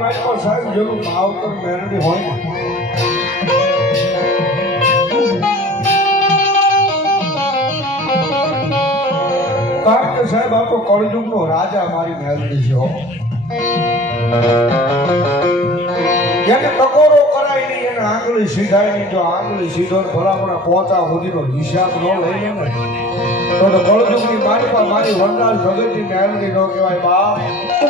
તો મેરડી હોય કારણ કે સાહેબ, આ તો કળયુગનો રાજા મારી મેરડી છે. જેને ટકોરો કરાય નહીં, એને આંગળી સીધાય નહીં. આંગળી સીધો ભલામણા પહોંચા સુધીનો હિસાબ ન લઈએ ને, તો કળયુગની મારી પાસે મારી વંદાલ ભગતની મેલડી ન કહેવાય, બાપ.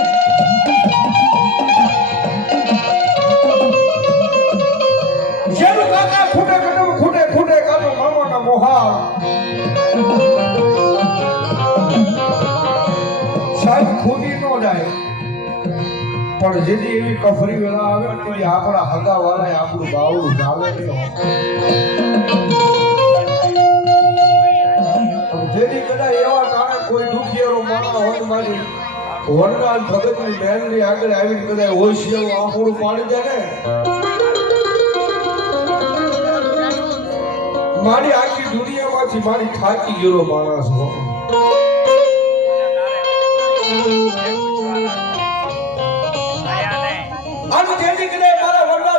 પણ જેથી એવી કફરી વેળા આવે તો એ આપણા હગા વાળા આપણું બાવડું. પણ જેથી કદાચ એવા કારણે કોઈ દુખિયારો માણસ હોય મારી વનરાજ ભગતની મહેલની આગળ આવીને કદાચ હોશિયારો આંખોડું પાડી દે ને. મારી આખી દુનિયામાંથી મારી થાકી ગયેલો માણસ મારા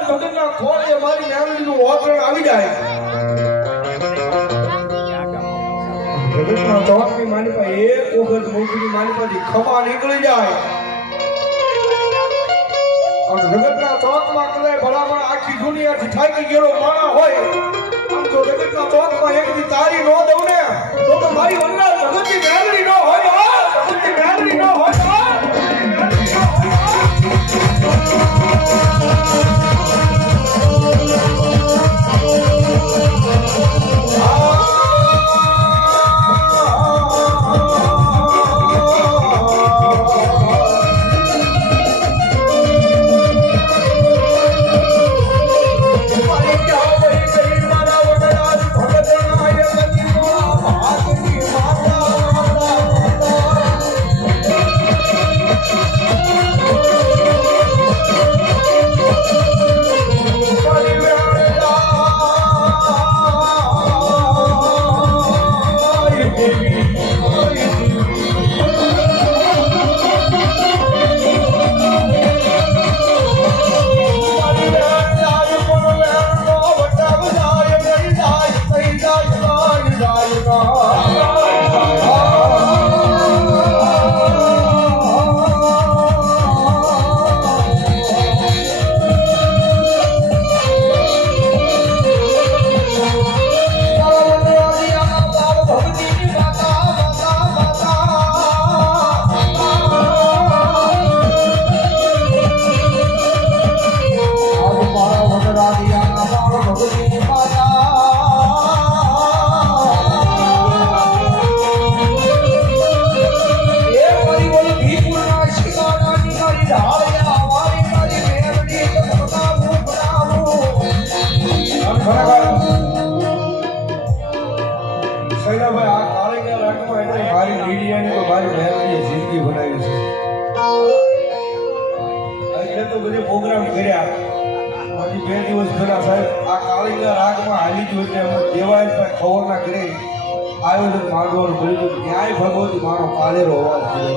ભગતના ખોળે મારી મેળવીનું ઓતરણ આવી જાય. ભગતના ચોકની મારી પાસે એક વખત મારી પાસે ખમા નીકળી જાય. અને જગતના ચોકમાં કદાચ ભલામણ આખી દુનિયાથી થાકી ગયેલો માણસ હોય. આમ તો આ કાળીના રાગમાં હાલી જ એટલે ખબર ના કરી આયોજન માંગવાનું કર્યું ન્યાય ભગવતી મારો કાળેરો અવાજ થયો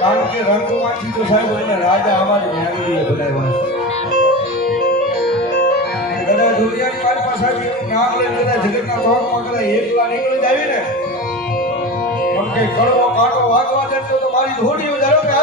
કારણ કે રંગમાંથી તો સાહેબ એને રાજા અમારી મેળવીએ બનાવ્યા કદાચ દુનિયાની એકલા નીકળી જ આવી ને. પણ કઈ કડવો કાંટો વાગવા તો મારી ધોડીઓ ધારો કે!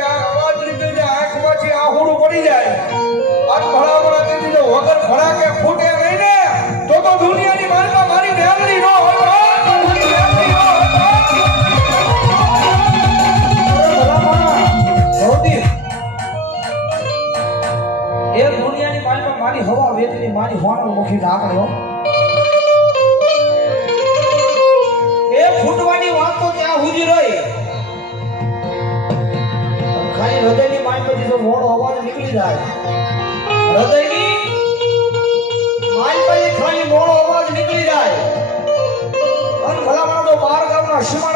આ અવાજ નીકળી જાય આંખમાંથી આહુડું પડી જાય આ જો વગર ને તો દુનિયાની માલમાં મારી મેળવી ન હોય હો! મારી મેળવી ન હોય હો! અરે ભલામણા, ભવતી, મોટી જાય. હૃદયની માલપેથી ખાલી અવાજ નીકળી જાય. અને ભલામણ બાર ગામના સીમાડો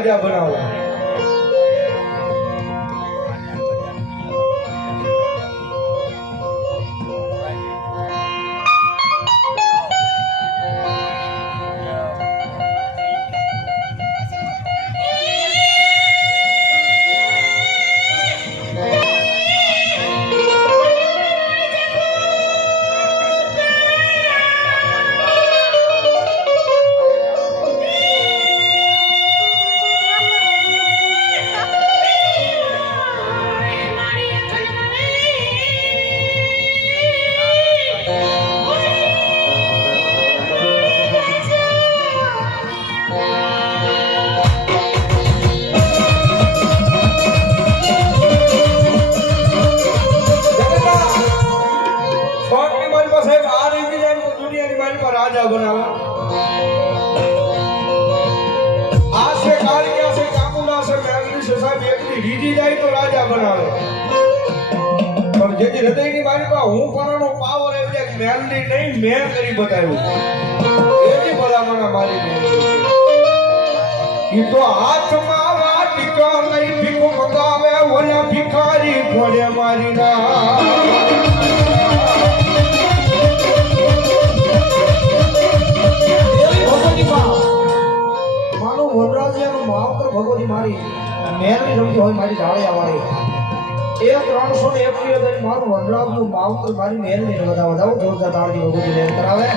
રાજા બનાવો બનાવે. આ છે કાળિયા છે ચામુંડા છે મેલડી છે. સાહેબ એકલી રીજી જાય તો રાજા બનાવે. પણ જેથી હૃદયની મારી હું કરવાનો પાવર એવી કે મેલડી નહીં, મેં કરી બતાવ્યું. એની ભલામણા મારી ઈ તો હાથમાં વાટિકા નહીં ભીખો મંગાવે, ઓલા ભિખારી ખોડે મારી ના. મેલની રમતી હોય, મારી જાળે વાળી એ ત્રણસો ને એકવી હજાર મારું વનરાજનું માવતર મારી મેલની વધાવો વધાવો જોરદાર તાળજી લેન કરાવે.